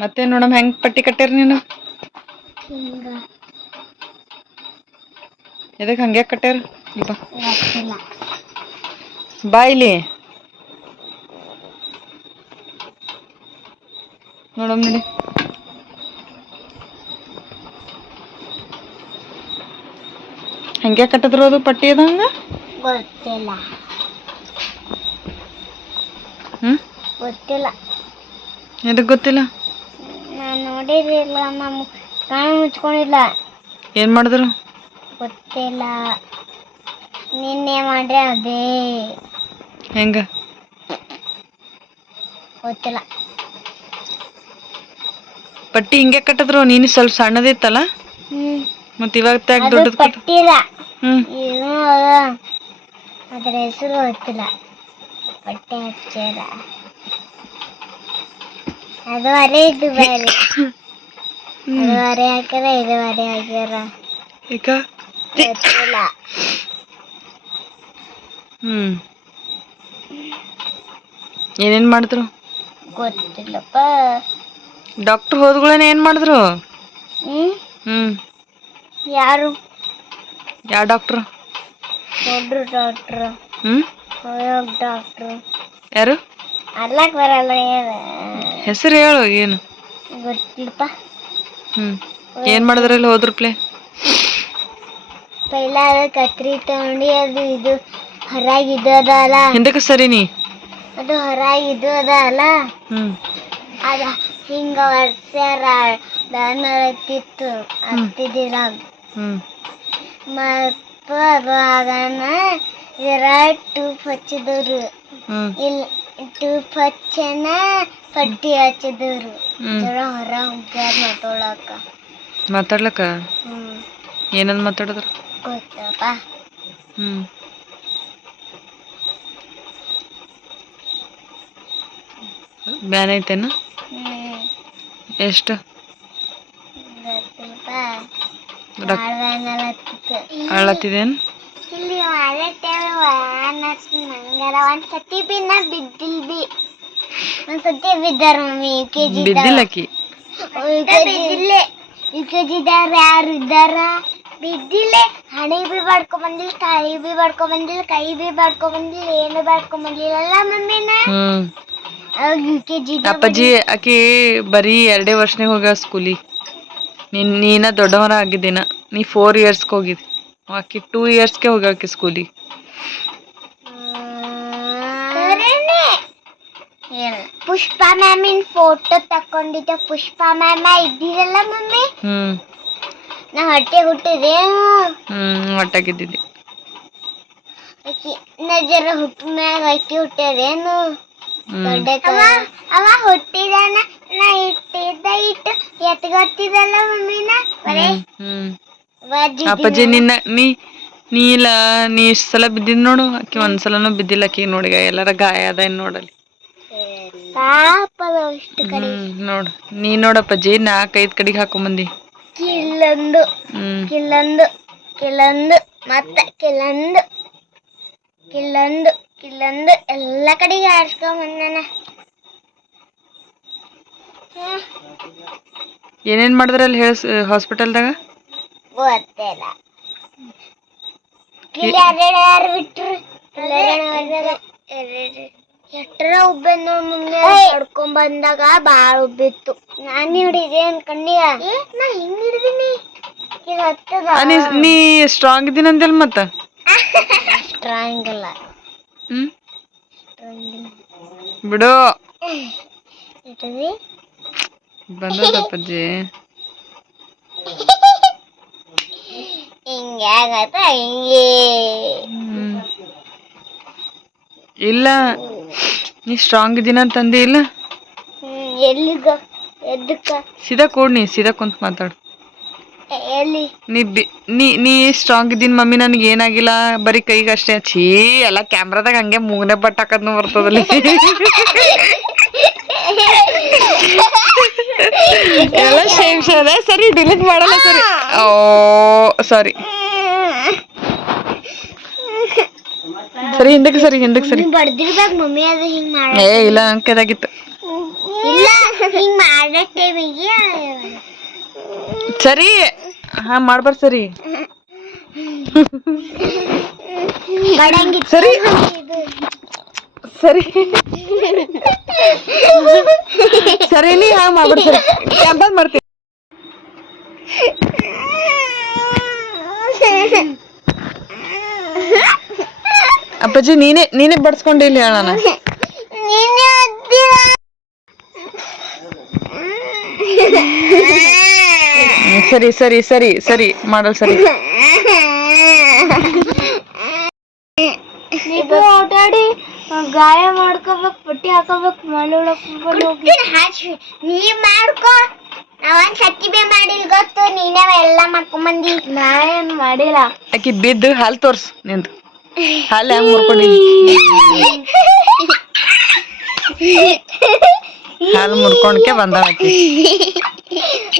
ಮತ್ತೆ ನೋಡಮ್ ಹೆಂಗ್ ಪಟ್ಟಿ ಕಟ್ಟ್ಯಾರ ನೀನು? ಹಿಂಗ. ಎದಕ್ ಹಂಗ್ಯಾಕ್ ಕಟ್ಟ್ಯಾರ ಬಾ. ಇಲ್ಲಿ. ನೋಡಮ್ ನೋಡಿ. ಹಂಗೆ ಕಟ್ಟಿದ್ರು ಅದು ಪಟ್ಟಿ ಅದ ಹಂಗ? ಗೊತ್ತಿಲ್ಲ. ಹ್ಮ್? ಗೊತ್ತಿಲ್ಲ. ಎದಕ್ ಗೊತ್ತಿಲ್ಲ? ನಾನು ನೋಡಿದಿಲ್ಲ ನಮ್ಮ ಕಣ್ಣು ಮುಚ್ಕೊಂಡಿಲ್ಲ. ಏನ್ ಮಾಡಿದ್ರು? ಗೊತ್ತಿಲ್ಲ. ನಿನ್ನೆ ಮಾಡ್ರೆ ಅದೇ. ಹೆಂಗ? ಗೊತ್ತಿಲ್ಲ. ಪಟ್ಟಿ ಹಿಂಗೆ ಕಟ್ಟಿದ್ರು ನೀನು ಸ್ವಲ್ಪ ಸಣ್ಣದಿತ್ತಲ್ಲ? ಹ್ಮ್. ಮತ್ ಇವಾಗ ತ್ಯಾಕ್ ಅದು ದೊಡ್ಡದ್ ಕಟ್ ಪಟ್ಟಿಲ್ಲ. ಹ್ಮ್. ಏನು ಅದ. ಅದ್ರ ಹೆಸರು ಗೊತ್ತಿಲ್ಲ. ಪಟ್ಟೆ ಹಚ್ಚಾರ ಅದು ಅರೆ ಇದು ಬೇರೆ. ಅದು ಅರೆ ಹಾಕ್ಯಾರ ಇದು ಅರೆ ಹಾಕ್ಯಾರ ಈಗ? ಗೊತ್ತಿಲ್ಲ. ಹ್ಮ್. ಏನೇನ್ ಮಾಡಿದ್ರು? ಗೊತ್ತಿಲ್ಲಪ್ಪ. ಡಾಕ್ಟರ್ ಹೋದ್ಗಳೇನ ಏನ್ ಮಾಡಿದ್ರು? ಹ್ಮ್? ಹ್ಮ್. ಯಾರು? ಯಾವ ಡಾಕ್ಟರ್? ದೊಡ್ಡ ಡಾಕ್ಟ್ರು. ಹ್ಮ್? ಡಾಕ್ಟ್ರು. ಯಾರು? ಅರ್ಲಕ್ ಬರಲ್ಲ ಏನು? ಹೆಸರು ಹೇಳು ಏನು? ಗೊತ್ತಿಲ್ಲಪ್ಪ. ಹ್ಮ್. ಏನ್ ಮಾಡಿದ್ರೆ ಇಲ್ಲಿ ಹೋದ್ರ ಪ್ಲೇ? ಅದು ಕತ್ರಿ ತಗೊಂಡು ಅದು ಇದು ಹೊರಗೆ ಇದು ಅದ ಹಿಂದಕ್ಕೆ ಸರಿ ನೀ? ಅದು ಹೊರಗೆ ಇದು ಅದ ಅಲ್ಲ ಹ್ಮ್. ಅದ ಹಿಂಗ ವರ್ಷಾರ ದನ ಹತ್ತಿದಿಲ್ಲ ಹ್ಮ್. ಮತ್ತು ಅದು ಆಗನ ಜರ ಟೂಪ್ ಹಚ್ಚಿದ್ರು ಹ್ಮ್. ಇಲ್ಲಿ ಟೂಪ್ ಹಚ್ಚನ ಪಟ್ಟಿ ಹಚ್ಚಿದ್ರು. ಜರ ಹೊರ ಹೋಗ್ಯಾರ ಮಾತಾಡಕ ಮಾತಾಡ್ಲಕ್ಕ? ಹ್ಮ್. ಏನಂದ್ ಮಾತಾಡಿದ್ರು ಗೊತ್ತಪ್ಪ. ಹ್ಮ್. ಬ್ಯಾನ್ ಐತೇನ? ಹ್ಮ್. ಎಷ್ಟು? ಹತ್ತಿತ್ತು ಅಳತ್ತಿದೇನ್ ಇಲ್ಲಿ ನಂಗರ ಒಂದ್ ಸತಿ ಬಿ ನಾ ಬಿದ್ದಿಲ್ ಬಿ ಒಂದ್ ಸತಿ ಬಿದ್ದಾರ ಮಮ್ಮಿ ಯು ಕೆ ಜಿ ಬಿದ್ದಿಲ್ಲಕ್ಕಿ? ಬಿದ್ದಿಲ್ಲ ಯು ಕೆ ಜಿದವ್ರು ಯಾರು ಇದ್ದಾರ? ಬಿದ್ದಿಲ್ಲ. ಹಣಿ ಬಿ ಬಡ್ಕೊಂಡ್ ಬಂದಿಲ್ಲ ತಾಳಿ ಬಿ ಬಡ್ಕೊಂಡ್ ಬಂದಿಲ್ಲ ಕೈ ಬಿ ಬಡ್ಕೊಂಡ್ ಬಂದಿಲ್ಲ ಏನು ಬಡ್ಕೊಂಡ್ ಬಂದಿಲ್ಲಲ್ಲ ಮಮ್ಮಿನ ಹ್ಮ್. ಅವಾಗ ಕೆ ಜಿ ಅಪ್ಪಾಜಿ ಆಕಿ ಬರೀ ಎರಡೇ ವರ್ಷನಾಗ ಹೋಗ ಸ್ಕೂಲಿಗೆ ನೀನ್ ನೀನ ದೊಡ್ಡವರ ಆಗಿದ್ದೀನ ನೀ ಫೋರ್ ಇಯರ್ಸ್ಗೆ ಹೋಗಿದ್ ಆಕಿ ಟೂ ಇಯರ್ಸ್ಗೆ ಹೋಗ್ಯಾಳ ಆಕಿ ಸ್ಕೂಲಿಗೆ ಪುಷ್ಪ ಮ್ಯಾಮಿನ್ ಫೋಟೋ ತಕೊಂಡಿದ್ದ ಪುಷ್ಪ ಮ್ಯಾಮ ಇದ್ದಿರಲ್ಲ ಮಮ್ಮಿ ಹ್ಮ್ ನಾ ಹೊಟ್ಟೆ ಹುಟ್ಟಿದೆ ಹ್ಮ್ ಒಟ್ಟಾಗಿದ್ದಿದ್ದಿ ಆಕಿ ನಾ ಜರ ಹುಟ್ಟ ಮ್ಯಾಗ ಅಕ್ಕಿ ಹುಟ್ಟದೇನು ಹ್ಮ್ ದೊಡ್ಡ ಅವ ಅವ ಹುಟ್ಟಿದಾನ ನಾ ಇಟ್ಟಿದ್ದ ಇಟ್ಟು ಎತ್ಕೊತ್ತಿದಲ್ಲ ಮಮ್ಮಿನ ಬರೇ ಹ್ಮ್ ವಜ್ಜಿ ಅಪ್ಪಾಜಿ ನಿನ್ನ ನೀ ನೀ ಇಲ್ಲ ನೀ ಇಷ್ಟು ಸಲ ಬಿದ್ದಿದ್ ನೋಡು. ಆಕಿ ಒಂದ್ಸಲನು ಬಿದ್ದಿಲ್ಲ ಆಕಿ ನೋಡಿಗ. ಎಲ್ಲಾರ ಗಾಯ ಅದ ಏನ್ ನೋಡಲಿ ನೋಡು. ನೀ ನೋಡಪ್ಪಾಜಿ ನಾಲ್ಕೈದು ಕಡೆಗೆ ಹಾಕೊಂಬಂದಿ. ಕಿಲ್ಲೊಂದು. ಕಿಲ್ಲೊಂದು. ಕಿಲ್ಲೊಂದು. ಮತ್ತೆ ಕಿಲ್ಲೊಂದು. ಕಿಲ್ಲೊಂದು. ಕಿಲ್ಲೊಂದು. ಎಲ್ಲ ಕಡೆಗೆ ಆಡ್ಸ್ಕೊಂಡ್ ಬಂದಾನ ಏನೇನ್ ಮಾಡಿದ್ರಲ್ಲಿ ಹೇಳ ಹಾಸ್ಪಿಟಲ್ದಾಗ? ಗೊತ್ತಿಲ್ಲ. ಯಾರು ಬಿಟ್ರು? ಎಷ್ಟರ ಉಬ್ಬೆನ್ ಮಮ್ಮಿ ಹೊಡ್ಕೊಂಡ್ ಬಂದಾಗ ಬಾಳ ಉಬ್ಬಿತ್ತು. ನಾನ್ ಹಿಡಿದೆ ಅನ್ಕೊಂಡಿಯ? ನಾ ಹಿಂಗ್ ಹಿಡಿದೀನಿ. ಈಗ ಹತ್ತದ? ಆ, ನೀ ಸ್ಟ್ರಾಂಗ್ ಸ್ಟ್ರಾಂಗ್ ಅಂದಿಲ್ ಮತ್ತ ಸ್ಟ್ರಾಂಗ್ ಅಲ್ಲ ಬಿಡು. ಬಂದದಪ್ಪಾಜಿ ಹಿಂಗೆ ಇಲ್ಲ. ನೀ ಸ್ಟ್ರಾಂಗ್ ಇದೀನಂತಂದಿ ಇಲ್ಲ? ಹ್ಮ್ ಎಲ್ಲಿಗ ಎದ್ದಕ್ಕ ಸೀದಾ ಕೂಡ್ ನೀ ಸೀದಾ ಕುಂತ್ ಮಾತಾಡು. ಎ- ಎಲ್ಲಿ? ನೀ ಬಿ ನೀ ನೀ ಸ್ಟ್ರಾಂಗ್ ಇದ್ದೀನಿ ಮಮ್ಮಿ ನನಗೆ ಏನಾಗಿಲ್ಲ ಬರೀ ಕೈಗೆ ಅಷ್ಟೇ. ಛೀ ಎಲ್ಲ ಕ್ಯಾಮ್ರಾದಾಗ ಹಂಗೆ ಮೂಗನೇ ಬಟ್ ಹಾಕದ್ನು ಬರ್ತದಲ್ಲಿ ಎಲ್ಲ ಶೇಮ್ ಸರಿ ಡಿಲೀಟ್ ಮಾಡಲ್ಲ ಸರಿ. ಓ ಸಾರಿ ಸರಿ ಹಿಂದಕ್ಕೆ ಸರಿ ಹಿಂದಕ್ಕೆ ಸರಿ. ಬಡ್ದಿರ್ಬೇಕು ಮಮ್ಮಿ ಅದು ಹಿಂಗ್ ಮಾಡ. ಏ ಇಲ್ಲ ಅನ್ಕದಾಗಿತ್ತು ಇಲ್ಲ ಹಿಂಗ್ ಮಾಡೋ ಟೈಮಿಗೆ ಸರಿ. ಹಾ ಮಾಡ್ಬಾರ್ ಸರಿ. ಸರಿ. ಸರಿ. ಸರಿ ನೀ ಹಾ ಮಾಡ್ಬಾರ್ ಸರಿ. ಕ್ಯಾಂಪಸ್ ಮಾಡ್ತೀನಿ ಅಪ್ಪಾಜಿ ನೀನೇ ನೀನೇ ಬಡ್ಸ್ಕೊಂಡು ಇಲ್ಲಿ ಹೇಳೋಣ. ನೀನೇ ಸರಿ ಸರಿ ಸರಿ ಸರಿ ಮಾಡಲ್ ಸರಿ. ಗಾಯ ಮಾಡ್ಕೋಬೇಕು ಪಟ್ಟಿ ಹಾಕೋಬೇಕು ಮಣ್ಣೊಳಕ್ ನೀ ಮಾಡ್ಕೋ. ನಾವೊಂದ್ ಸತಿ ಬೇ ಮಾಡಿಲ್ ಗೊತ್ತು ನೀನೇ ಎಲ್ಲ ಮಾಡ್ಕೊಂಬಂದಿ. ನಾ ಏನ್ ಮಾಡಿಲ್ಲ. ಆಕಿ ಬಿದ್ದು ಹಾಲು ತೋರ್ಸ್ ನಿಂದು. ಹಾಲು ಹೆಂಗ್ ಮುರ್ಕೊಂಡಿದ್ದಿ ಹಾಲು ಮುರ್ಕೊಂಡ್ಕೆ ಬಂದಾಳ ಆಕಿ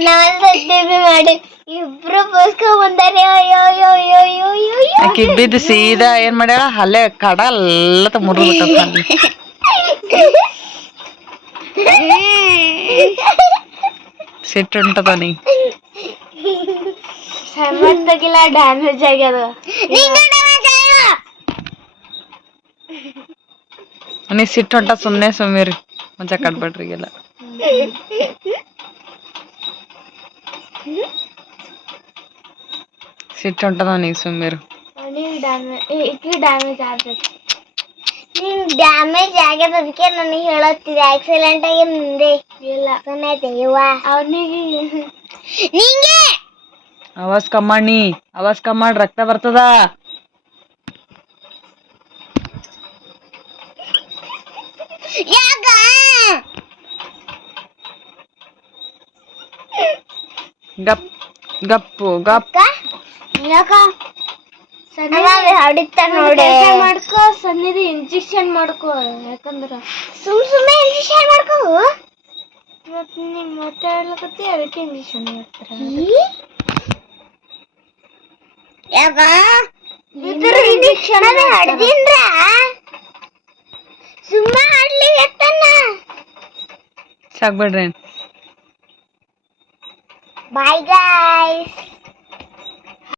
ನಾವೊಂದ್ ಸತಿ ಬೇ ಮಾಡಿ ಇಬ್ರು ಬಸ್ಕೊ ಬಂದಾರೆ ಅಯ್ಯೋ ಅಯ್ಯೋ ಅಯ್ಯೋ ಅಯ್ಯೋ ಅಯ್ಯೋ ಅಯ್ಯೋ ಆಕಿ ಬಿದ್ದು ಸೀದಾ ಏನ್ ಮಾಡ್ಯಾಳ ಹಲ್ಲೆ ಕಡ ಎಲ್ಲ ಮುರ್ಬಿಟ್ಟ ಅಲ್ಲಿ ಸಿಟ್ಟು ಉಂಟದ ನೀ ಸಮಂತಗಿಲ್ಲ ಡ್ಯಾಮೇಜ್ ಆಗ್ಯದ ನೀ ಸಿಟ್ಟು ಹೊಂಟ ಸುಮ್ಮನೆ ಸುಮ್ಮಿರಿ ಮುಂಚೆ ಕಾಡ್ಬೇಡ್ರಿ ಈಗೆಲ್ಲ. ಸಿಟ್ಟು ಹೊಂಟದ ನೀ ಸುಮ್ಮಿರು ಅವನಿಗೆ ಡ್ಯಾಮೇಜ್ ಆಗ್ಯದ ಅದಕ್ಕೆ ನನಗೆ ಹೇಳತ್ತಿದೆ. ಆಕ್ಸಿಡೆಂಟ್ ಆಗಿ ಮುಂದೆ ಇಲ್ಲ ದೆವ್ವ. ಅವನಿಗೆ ನಿಂಗೆ ಆವಾಜ್ ಕಮ್ಮಣ್ಣಿ ಆವಾಜ್ ಕಮ್ಮಾಡ್ ರಕ್ತ ಬರ್ತದ? ಯಾಕ ಗಪ್ ಗಪ್ಪು ಗಪ್ ಯಾಕ ಹೊಡಿತ ನೋಡಿ ಮಾಡ್ಕೋ ಸನ್ನಿಧಿ ಇಂಜೆಕ್ಷನ್ ಮಾಡ್ಕೋ ಯಾಕಂದ್ರ ಸುಮ್ ಸುಮ್ಮನೆ ಇಂಜೆಕ್ಷನ್ ಮಾಡ್ಕೋ ಮತ್ ನಿಮ್ ಮಾತಾಡ್ಲಕತ್ತಿ ಅದಕ್ಕೆ ಇಂಜೆಕ್ಷನ್ ಮಾಡ್ತಾರ ಯಾಕ ಇಂಜೆಕ್ಷನ್ ಹೊಡೆದಿನ್ರ बढ़ रहे हैं बाय गाइस